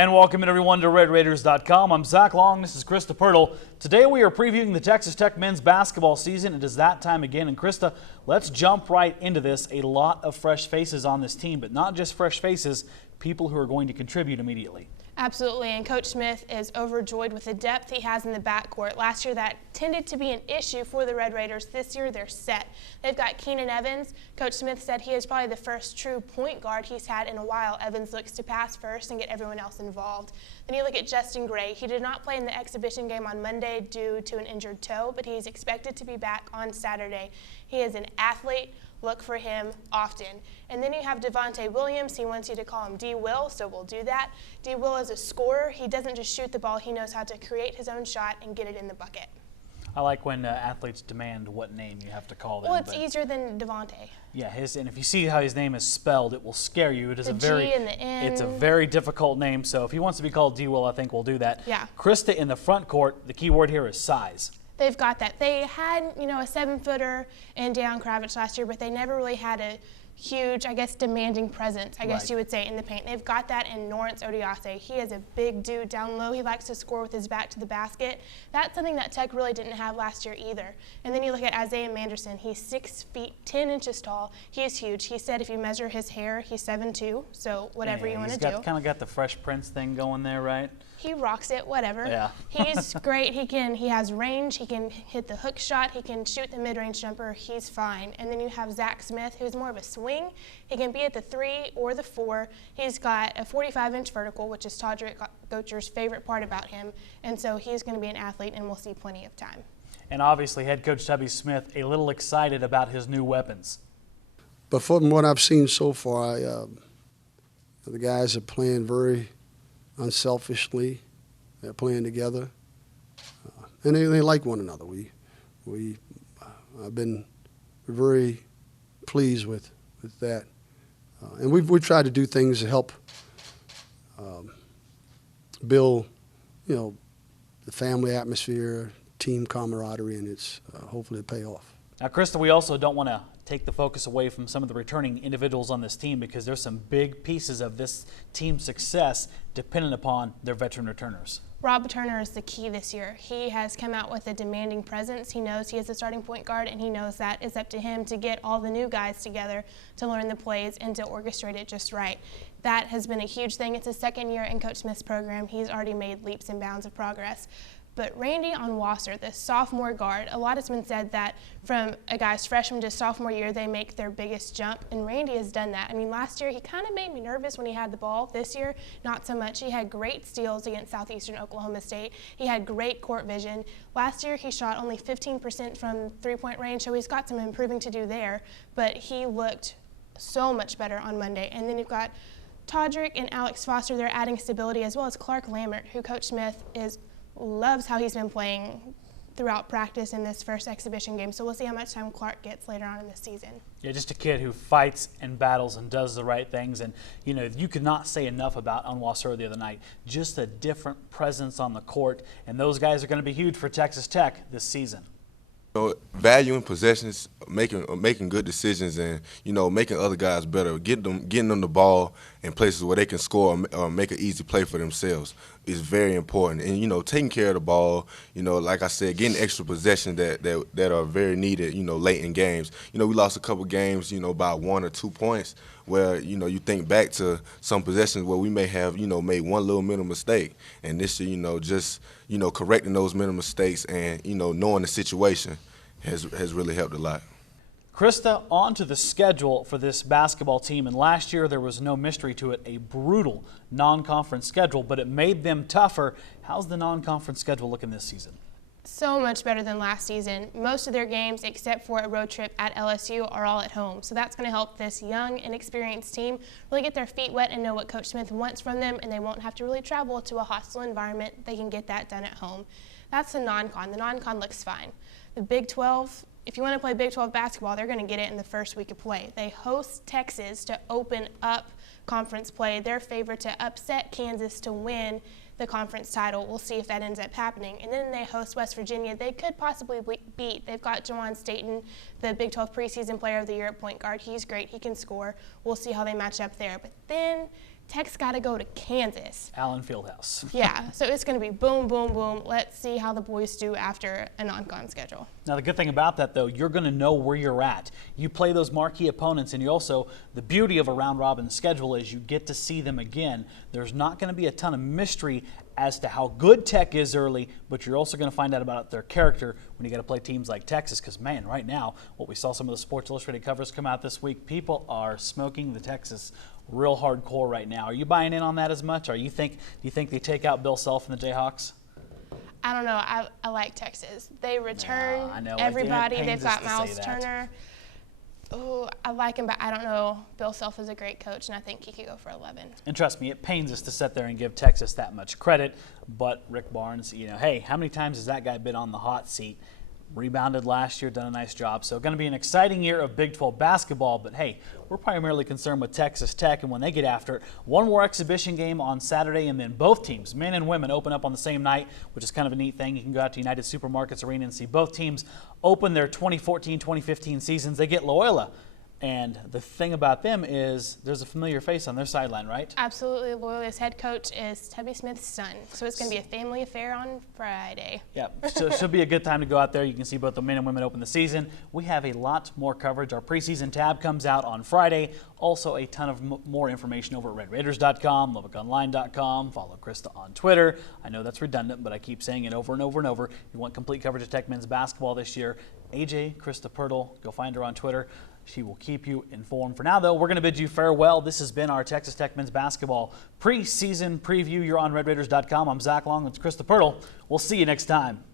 And welcome everyone to RedRaiders.com. I'm Zach Long. This is Krista Pirtle. Today we are previewing the Texas Tech men's basketball season. It is that time again. And Krista, let's jump right into this. A lot of fresh faces on this team, but not just fresh faces, people who are going to contribute immediately. Absolutely, and Coach Smith is overjoyed with the depth he has in the backcourt. Last year that tended to be an issue for the Red Raiders. This year they're set. They've got Keenan Evans. Coach Smith said he is probably the first true point guard he's had in a while. Evans looks to pass first and get everyone else involved. Then you look at Justin Gray. He did not play in the exhibition game on Monday due to an injured toe, but he's expected to be back on Saturday. He is an athlete. Look for him often. And then you have Devontae Williams. He wants you to call him D-Will, so we'll do that. D-Will is a scorer. He doesn't just shoot the ball. He knows how to create his own shot and get it in the bucket. I like when athletes demand what name you have to call them. Well, it's easier than Devontae. Yeah, and if you see how his name is spelled, it will scare you. It is the G and the N. It's a very difficult name, so if he wants to be called D-Will, I think we'll do that. Yeah. Krista, in the front court, the key word here is size. They've got that. They had, a 7-footer in Deion Kravitz last year, but they never really had a huge, demanding presence, you would say, in the paint. They've got that in Norrance Odiase. He is a big dude down low. He likes to score with his back to the basket. That's something that Tech really didn't have last year either. And then you look at Isaiah Manderson. He's 6 feet 10 inches tall. He is huge. He said if you measure his hair, he's 7'2", so whatever you want to do. He's kind of got the Fresh Prince thing going there, right? He rocks it, whatever. Yeah. He's great. He has range. He can hit the hook shot. He can shoot the mid-range jumper. He's fine. And then you have Zach Smith, who's more of a swing. He can be at the 3 or the 4. He's got a 45-inch vertical, which is Todrick Gocher's favorite part about him. And so he's going to be an athlete, and we'll see plenty of time. And obviously, head coach Tubby Smith a little excited about his new weapons. But from what I've seen so far, the guys are playing very unselfishly. They're playing together, and they like one another. I've been very pleased with that, and we've tried to do things to help build, the family atmosphere, team camaraderie, and it's hopefully pay off. Now, Krista, we also don't want to take the focus away from some of the returning individuals on this team because there's some big pieces of this team's success dependent upon their veteran returners. Rob Turner is the key this year. He has come out with a demanding presence. He knows he is a starting point guard, and he knows that it's up to him to get all the new guys together to learn the plays and to orchestrate it just right. That has been a huge thing. It's his second year in Coach Smith's program. He's already made leaps and bounds of progress. But Randy Onwasser, the sophomore guard, a lot has been said that from a guy's freshman to sophomore year, they make their biggest jump, and Randy has done that. Last year he kind of made me nervous when he had the ball. This year, not so much. He had great steals against Southeastern Oklahoma State. He had great court vision. Last year he shot only 15% from three-point range, so he's got some improving to do there, but he looked so much better on Monday. And then you've got Todrick and Alex Foster. They're adding stability, as well as Clark Lambert, who Coach Smith loves how he's been playing throughout practice in this first exhibition game. So we'll see how much time Clark gets later on in the season. Yeah, just a kid who fights and battles and does the right things. And, you could not say enough about Onwasser the other night. Just a different presence on the court. And those guys are going to be huge for Texas Tech this season. Valuing possessions, making good decisions, and making other guys better, getting them the ball in places where they can score or make an easy play for themselves is very important. And taking care of the ball, like I said, getting extra possessions that are very needed, late in games. We lost a couple games, by 1 or 2 points, where you think back to some possessions where we may have made one little mental mistake, and this year just correcting those mental mistakes and knowing the situation has really helped a lot. Krista, on to the schedule for this basketball team, and last year there was no mystery to it, a brutal non-conference schedule, but it made them tougher. How's the non-conference schedule looking this season? So much better than last season. Most of their games, except for a road trip at LSU, are all at home. So that's going to help this young, inexperienced team really get their feet wet and know what Coach Smith wants from them, and they won't have to really travel to a hostile environment. They can get that done at home. That's the non-con. The non-con looks fine. The Big 12, if you want to play Big 12 basketball, they're going to get it in the first week of play. They host Texas to open up conference play. They're favored to upset Kansas to win the conference title. We'll see if that ends up happening. And then they host West Virginia. They could possibly beat. They've got Jawan Staten, the Big 12 preseason player of the year at point guard. He's great. He can score. We'll see how they match up there. But then Tech's got to go to Kansas. Allen Fieldhouse. Yeah, so it's going to be boom, boom, boom. Let's see how the boys do after a non-con schedule. Now, the good thing about that, though, you're going to know where you're at. You play those marquee opponents, and you also, the beauty of a round-robin schedule is you get to see them again. There's not going to be a ton of mystery as to how good Tech is early, but you're also going to find out about their character when you got to play teams like Texas, because, man, right now, what we saw some of the Sports Illustrated covers come out this week, people are smoking the Texas real hardcore right now. Are you buying in on that as much? Do you think they take out Bill Self and the Jayhawks? I don't know. I like Texas. They return I know. everybody. It They've pains us got to Miles say that. Turner. Oh, I like him, but I don't know. Bill Self is a great coach, and I think he could go for 11. And trust me, it pains us to sit there and give Texas that much credit. But Rick Barnes, hey, how many times has that guy been on the hot seat? Rebounded last year, done a nice job. So going to be an exciting year of Big 12 basketball, but hey, we're primarily concerned with Texas Tech and when they get after it. One more exhibition game on Saturday, and then both teams, men and women, open up on the same night, which is kind of a neat thing. You can go out to United Supermarkets Arena and see both teams open their 2014-2015 seasons. They get Loyola. And the thing about them is there's a familiar face on their sideline, right? Absolutely. Loyola's head coach is Tubby Smith's son. So it's going to be a family affair on Friday. Yeah, so it should be a good time to go out there. You can see both the men and women open the season. We have a lot more coverage. Our preseason tab comes out on Friday. Also, a ton of more information over at RedRaiders.com, LubbockOnline.com. Follow Krista on Twitter. I know that's redundant, but I keep saying it over and over and over. You want complete coverage of Tech men's basketball this year. AJ, Krista Pirtle, go find her on Twitter. She will keep you informed. For now, though, we're going to bid you farewell. This has been our Texas Tech men's basketball preseason preview. You're on RedRaiders.com. I'm Zach Long. It's Krista Pirtle. We'll see you next time.